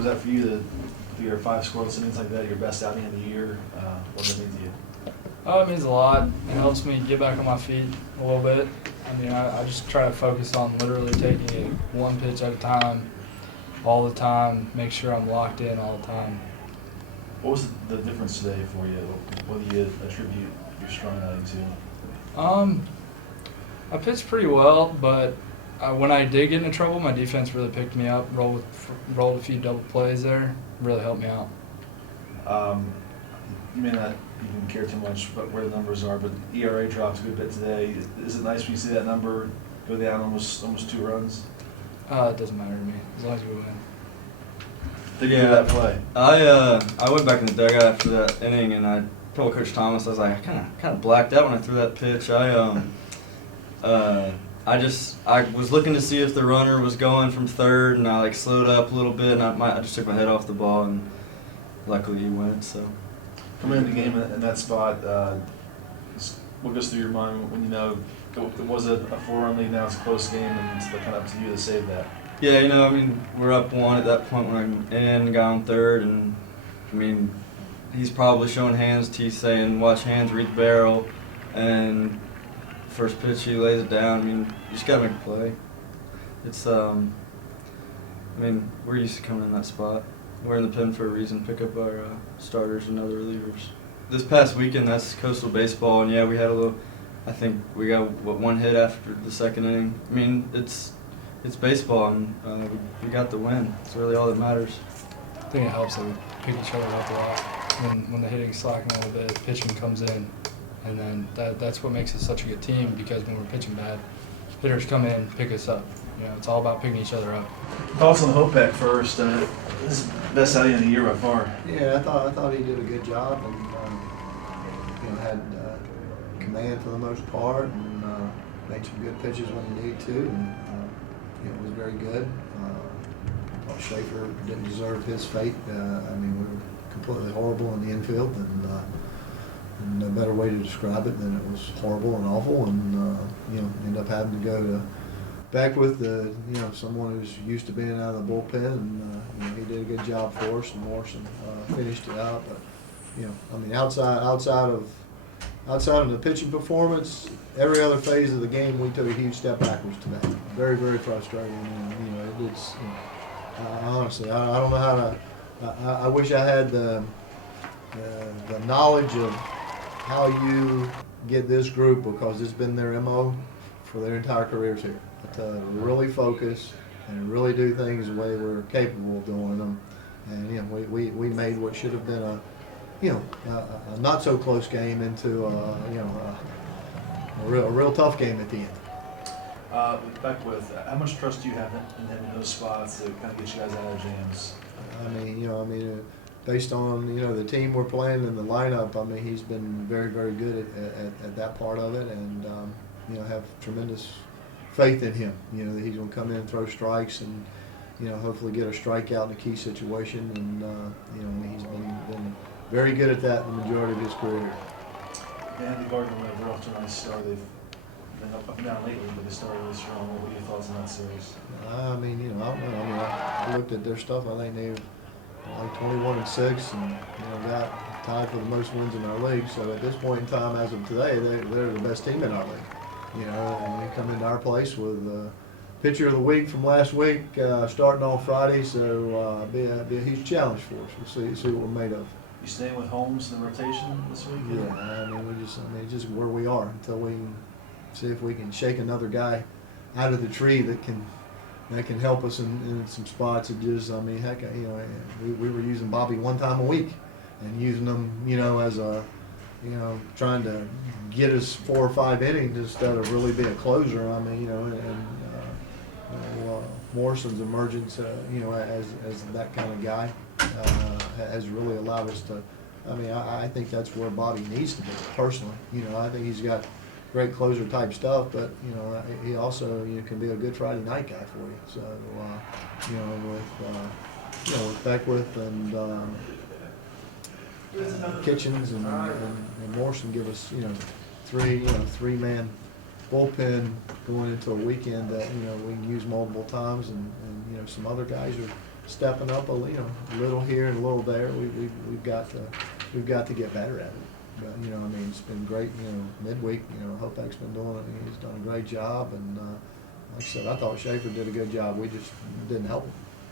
was that for you, your 5 scoreless innings like that, your best outing of the year? What does it mean to you? It means a lot. It helps me get back on my feet a little bit. I mean, I just try to focus on literally taking it one pitch at a time, all the time, make sure I'm locked in all the time. What was the difference today for you? What do you attribute your strong outing to? I pitched pretty well, but when I did get into trouble, my defense really picked me up, rolled a few double plays there, really helped me out. You may not even care too much where the numbers are, but ERA drops a good bit today. Is it nice when you see that number go down almost 2 runs? It doesn't matter to me, as long as we win. Think of that play. I went back in the dugout after that inning, and I told Coach Thomas, I was like, I kind of blacked out when I threw that pitch. I was looking to see if the runner was going from third, and I slowed up a little bit, and I just took my head off the ball, and luckily he went. So coming into the game in that spot, what goes through your mind when you know it was a 4-run lead, now it's a close game, and it's kind of up to you to save that? Yeah, we're up 1 at that point when I'm in, got on third, and he's probably showing hands. He's saying, watch hands, read the barrel, and first pitch he lays it down. You just gotta make a play. It's we're used to coming in that spot. We're in the pen for a reason, pick up our starters and other relievers. This past weekend, that's Coastal baseball, and yeah, we had I think we got 1 hit after the second inning. It's baseball, and we got the win. It's really all that matters. I think it helps that we pick each other up a lot. When the hitting's slacking a little bit, pitching comes in, and then that's what makes us such a good team, because when we're pitching bad, hitters come in, pick us up. It's all about picking each other up. Thoughts on Hopek first. This is best outing of the year by far. Yeah, I thought he did a good job, and had command for the most part, and made some good pitches when he needed to, and was very good. I thought Schaefer didn't deserve his fate. We were completely horrible in the infield, and no better way to describe it than it was horrible and awful, and end up having to go back with someone who's used to being out of the bullpen, and he did a good job for us, and Morrison finished it out. But outside of the pitching performance, every other phase of the game we took a huge step backwards today. Very, very frustrating, and it's honestly I don't know how to. I wish I had the knowledge of how you get this group, because it's been their MO for their entire careers here. To really focus and really do things the way we're capable of doing them, and we made what should have been a not so close game into a real tough game at the end. Beckwith, how much trust do you have in him in those spots to kind of get you guys out of jams? Based on the team we're playing and the lineup, he's been very, very good at that part of it, and have tremendous faith in him. That he's going to come in and throw strikes, and hopefully get a strikeout in a key situation, and he's been very good at that the majority of his career. And the Gardner went off to a nice start. They've been up and down lately, but they started really strong. What are your thoughts on that series? I don't know. I looked at their stuff. I think they've 21-6, and got tied for the most wins in our league. So at this point in time, as of today, they're the best team in our league. And they come into our place with pitcher of the week from last week, starting on Friday. So be a huge challenge for us. We'll see what we're made of. You staying with Holmes in the rotation this week? Yeah, it's just where we are until we can see if we can shake another guy out of the tree that can help us in some spots. It just, heck, we were using Bobby one time a week and using them, as a, trying to get us 4 or 5 innings instead of really be a closer. Morrison's emergence, as that kind of guy, has really allowed us to. I think that's where Bobby needs to be personally. I think he's got great closer type stuff, but he also can be a good Friday night guy for you. So with Beckwith and Kitchens and Morrison give us 3-man bullpen going into a weekend that we can use multiple times, and some other guys are stepping up a little here and a little there. We've got to get better at it. But I mean, it's been great. Midweek, Hopek's been doing it. He's done a great job, and like I said, I thought Schaefer did a good job. We just didn't help him.